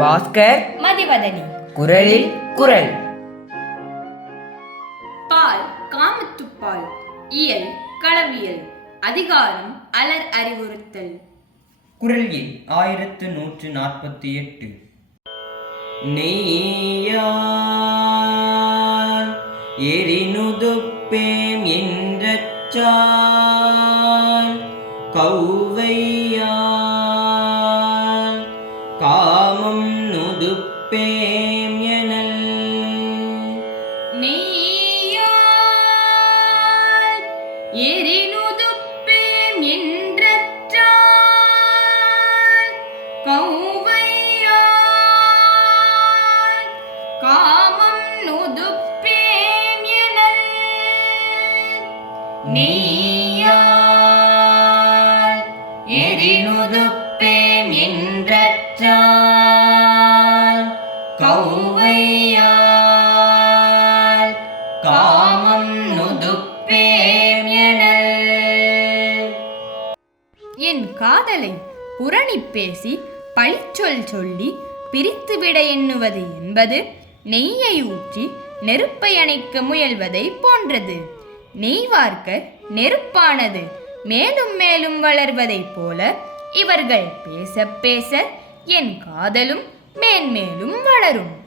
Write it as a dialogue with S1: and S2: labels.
S1: பாஸ்கர்
S2: மதிவதனி.
S1: குரலில் குரல்.
S2: பால் காமத்துப்பால் இயல் களவியல் அதிகாரம் அலர் அறிவுறுத்தல்.
S3: குரல் எண் ஆயிரத்து நூற்று நாற்பத்தி எட்டு நெய்யான் எரினுதுப்பேம் என்றச்சான் கௌவையான் நுதுப்பேம் எனல்.
S2: நெய்யால் எரினுதுப்பேம் என்றற்றால் கௌவையால் காமம் நுதுப்பேம் எனல்.
S3: எரினுதுப்பேம் கௌவையால் காமம் நுதுப்பேம்
S2: என் காதலை புரணி பேசி பழிச்சொல் சொல்லி பிரித்துவிட எண்ணுவது என்பது நெய்யை ஊற்றி நெருப்பை அணைக்க முயல்வதை போன்றது. நெய் வார்க்க நெருப்பானது மேலும் மேலும் வளர்வதைப் போல இவர்கள் பேச பேச என் காதலும் மேன்மேலும் வளரும்.